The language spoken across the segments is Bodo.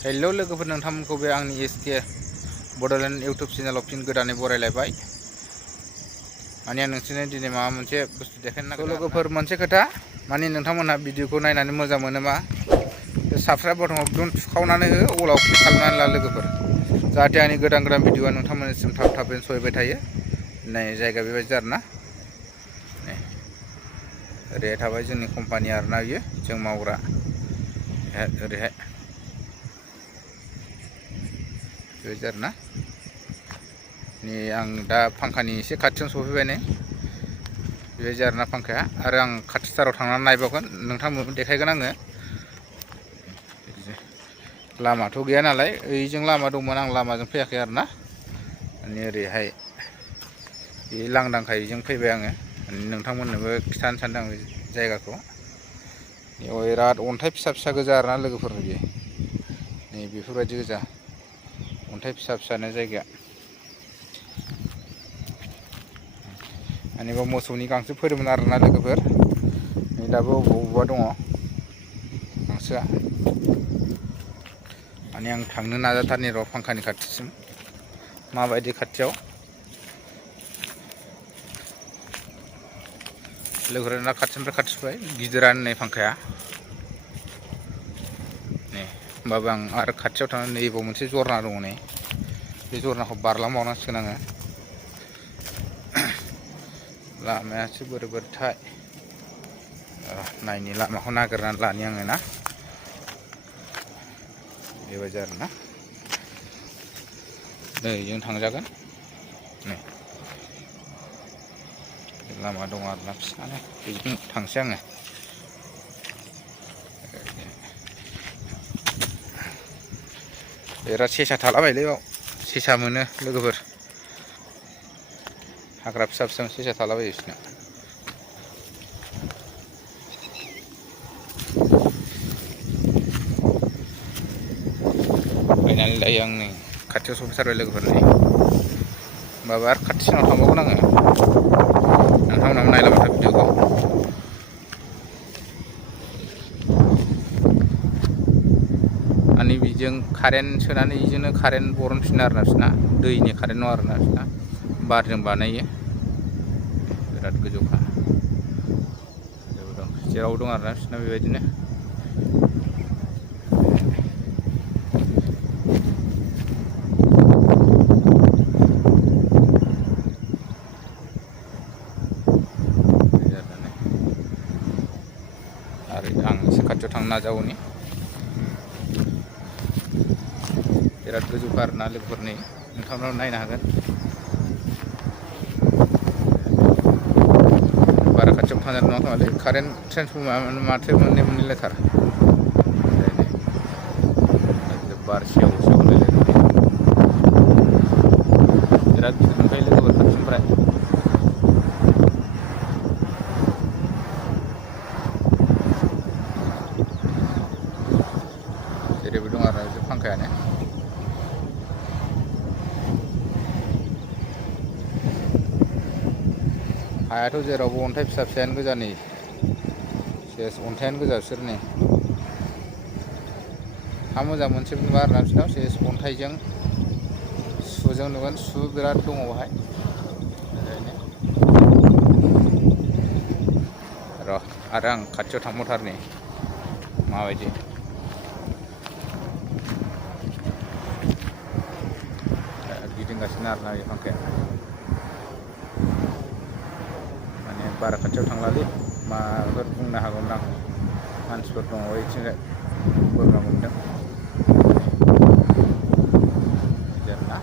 हेल' लोगोफोर, नोंथांमोनखौ बे आंनि एसके बड'लेण्ड इउटुब चेनेलाव फिन गोदानै बरायलायबाय। माने आं नोंसोरनो दिनै माबा मोनसे बुस्थु देखायनो नागिरदों। लोगोफोर, मोनसे खोथा, माने नोंथांमोनहा भिडिअखौ नायनानै मोजां मोनोबा साबस्क्राइब बटनखौ थुखावनानै हो, अलाव क्लिक खालामनानै ला लोगोफोर, जाहाथे आंनि गोदान गोदान भिडिअआ नोंथांमोननिसिम थाब थाबैनो सहैबाय थायो। नै जायगा बेबायदि आरोना, नै ओरैहाय थाबाय जोंनि कम्पानि आरोना, बियो जों मावग्रा। ओरैहाय बेबायदि आरोना। नै आं दा फांखानि एसे खाथियावनो सफैबाय, नै बेबायदि आरोना फांखाया। आरो आं खाथिथाराव थांनानै नायबावगोन, नोंथांमोननो देखायगोन आङो। लामाथ' गैया नालाय, ओइजों लामा दंमोन, आं लामाजों फैयाखै आरोना। माने ओरैहाय बे लांदांखाय बेजों फैबाय आङो। नोंथांमोननोबो खिन्थानो सानदों आं बे जायगाखौ। बेयाव बिराद अन्थाइ फिसा फिसा गोजा आरोना लोगोफोर, बियो नै बेफोरबायदि गोजा अन्थाइ फिसा फिसानो जायगाया। माने बाव मोसौनि गांसो फोदोंमोन आरोना लोगोफोर, नै दाबो बबावबा दङ गांसोआ। माने आं थांनो नाजाथारनि र' फांखानि खाथिसिम, माबायदि खाथियाव। लोगोफोरा खाथिनिफ्राय खाथि फैबाय, गिदिरानो नै फांखाया। नै होमबाबो आं आरो खाथियाव थांनानै नैबाव मोनसे जरना दङ, नै बे जरनाखौ बारलांबावनांसिगोन आङो। लामायासो बोरै बोरैथाय, नायनि लामाखौ नागिरनानै लानि आङो ना, बेबायदि आरोना। नै जों थांजागोन, नै लामा दं आरोना फिसानो, बेजों थांसै आङो। बिराद सेसा थालाबायोलै बाव, सेसा मोनो लोगोफोर, हाग्रा फिसा फिसा सेसा थालाबायो बिसोरना। फैनानै लायो आं, नै खाथियाव सफैथारबाय लोगोफोर, नै होमबाबो आरो खाथिसिनाव थांबावगोन आङो। नोंथांमोनहाबो नायलांबाय था भिडिअखौ। माने बेजों कारेन्ट सोनानै बेजोंनो कारेन्ट बरनफिनो आरोना बिसोरना, दैनि कारेन्ट नङा आरोना बिसोरना, बारजों बानायो। बिराद गोजौखा, जेराव दं आरोना बिसोरना बेबायदिनो। आरो आं एसे खाथियाव थांनो नाजाबावनि, बिराद गोजौखा आरोना लोगोफोर, नै नोंथांमोनाबो नायनो हागोन। बारा खाथियाव थांजानाय नङा खोमालै, कारेन्ट ट्रेन्सफर्मार माथो मोननै मोननैलायथार, बार सेव सेव होलायलायनाय, बिराद गिदिर नुखायो लोगोफोर खाथिनिफ्राय। जेरैबो दं आरो बे फांखायानो। हायाथ' जेरावबो अन्थाइ फिसा फिसायानो गोजा, नै सेस अन्थायानो गोजा बिसोर। नै हा मोजां मोनसेबो नुवा आरोना बिसोरनाव, सेस अन्थाइजों सुजों नुगोन, सु बिराद दङ बाहाय। ओरैनो र' आरो आं खाथियाव थांबावथारनि, माबायदि गिदिंगासिनो आरोना बे फांखाया। माने बारा खाथियाव थांलालै, माबाफोर बुंनो हागौमोन आं, मानसिफोर दङ ओइथिंजाय, बोरमा गुमदों बिदि आरोना।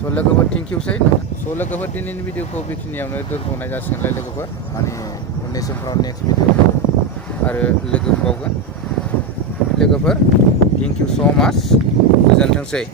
स' लोगोफोर थेंकिउसै। स' लोगोफोर, दिनैनि भिडिअखौ बेखिनियावनो दोनथ'नाय जासिगोनलाय लोगोफोर। माने उननि समफ्राव नेक्स्ट भिडिअफ्राव आरो लोगो मोनबावगोन लोगोफोर। थेंकिउ स' माच, गोजोनथोंसै।